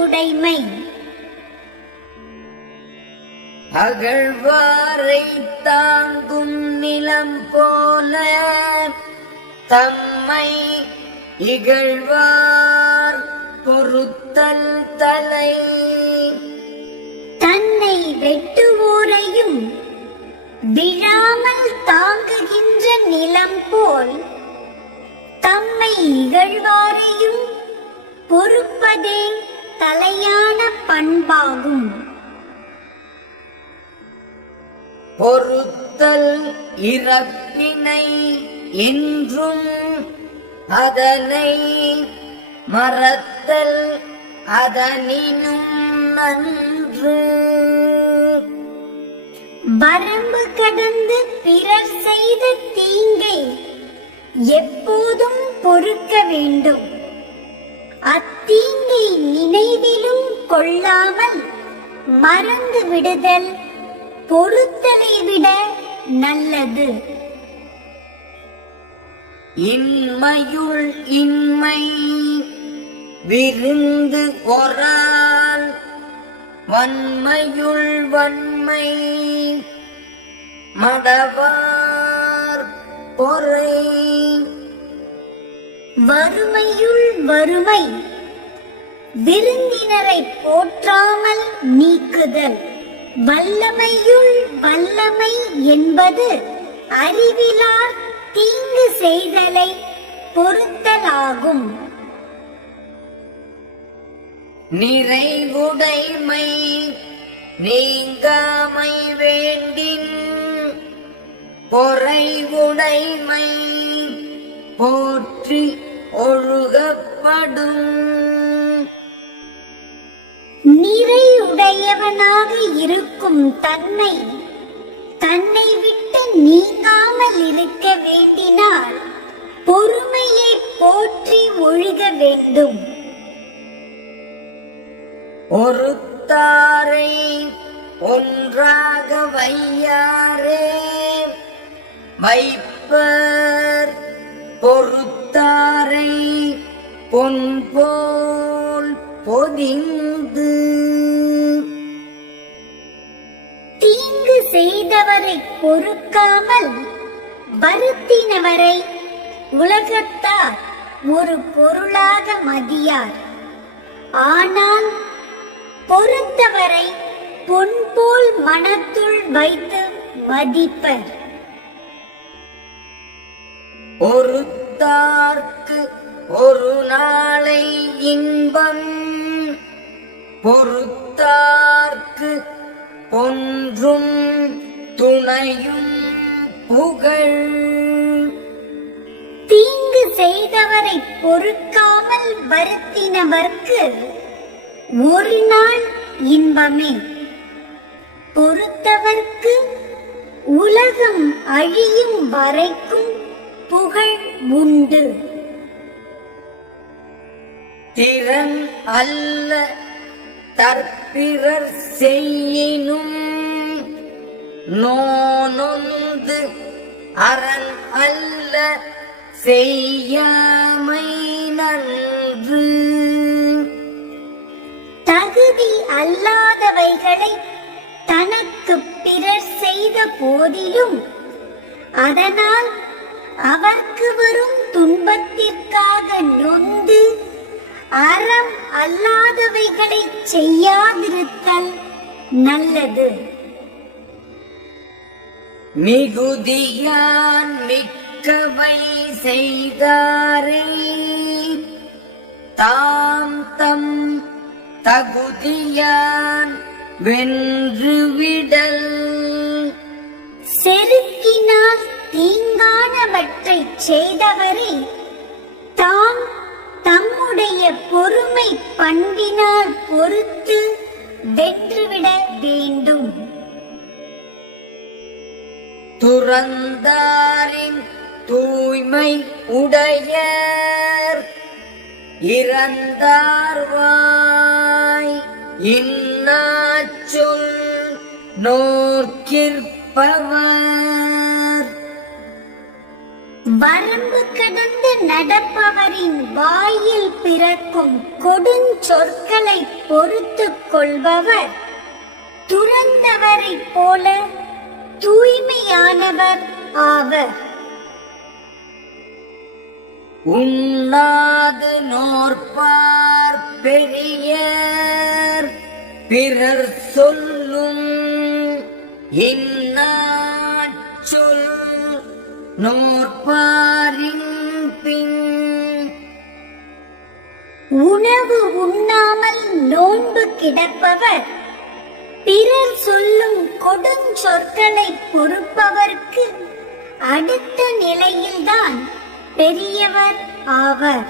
உடைமை. அகழ்வாரை தாங்கும் நிலம் போல தம்மை இகழ்வார் பொறுத்தல் தலை. தன்னை வெட்டுவோரையும் விழாமல் தாங்குகின்ற நிலம் போல் தம்மை இகழ்வாரையும் பொறுப்பதே தலையான பண்பாகும். பொறுத்தல் இறப்பினை என்றும் அதனை மறத்தல் அதனினும் நன்று. வரம்பு கடந்து பிறர் செய்த தீங்கை எப்போதும் பொறுக்க வேண்டும். அத்தீங்கை நினைவிலும் கொள்ளாமல் மறந்து விடுதல் பொறுத்தலை விட நல்லது. இன்மையுள் இன்மை விருந்து ஒரால் வன்மையுள் வன்மை மடவார் பொறை. வறுமையுள் வறுமை விருந்தினரை போற்றாமல் நீக்குதல். வல்லமையுள் வல்லமை என்பது அறிவிலார் தீங்கு செய்தலை பொறுத்தலாகும். நிறைவுடைமை நீங்காமை வேண்டின் பொறைவுடைமை போற்றி ஒழுகப்படும். நிறையுடையவனாக இருக்கும் தன்னை தன்னை விட்டு நீங்காமல் இருக்க வேண்டினால் பொறுமையை போற்றி ஒழுக வேண்டும். ஒருத்தாரை ஒன்றாக வையாரே வைப்பர் பொறுத்தாரை பொன் போல் பொதிந்து. தீங்கு செய்தவரை பொறுக்காமல் வருத்தினவரை உலகத்தார் ஒரு பொருளாக மதியார். ஆனால் பொறுத்தவரை பொன் போல் மனத்துள் வைத்து மதிப்பர். ஒருத்தார்க்கு ஒரு நாளை இன்பம் பொறுத்தார்க்கு ஒன்றும் துணையும் புகழ். தீங்கு செய்தவரை பொறுக்காமல் வருத்தினவர்க்கு ஒரு நாள் இன்பமே. பொறுத்தவர்க்கு உலகம் அழியும் வரைக்கும் புகழ் உண்டு. திறன் அல்ல தற்பிறர் செய்யினும் நோனொந்து அரண் அல்ல செய்யாமை நன்று. தகுதி அல்லாதவைகளை தனக்கு பிறர் செய்த போதிலும் அதனால் அவர்க்கு வரும் துன்பத்திற்காக நொந்து அறம் அல்லாதவைகளை செய்யாதிருத்தல் நல்லது. மிகுதியான் மிக்கவை செய்தாரே தாம் தம் தகுதியான் வென்றுவிடல். செருக்கினால் தீங்கானவற்றை செய்தவரை தாம் தம்முடைய பொறுமை பண்பினால் பொறுத்து வென்றுவிட வேண்டும். துறந்தாரின் தூய்மை உடையர் இறந்தார்வாய் இன்னாச்சொல் நோக்கிற்பவர். வரம்பு கடந்து நடப்பவரின் வாயில் பிறக்கும் கொடுஞ்சொற்களை பொறுத்துக் கொள்பவர் துறந்தவரைப் போல தூய்மையானவர் ஆவர். உண்ணாது நோற்பார் பெரியர் பிறர் சொல்லும் இன்னாச்சொல் நோற்பாரின் பின். உணவு உண்ணாமல் நோன்பு கிடப்பவர் பிறர் சொல்லும் கொடுஞ்சொற்களை பொறுப்பவர்க்கு அடுத்த நிலையில்தான் பெரியவர் ஆவர்.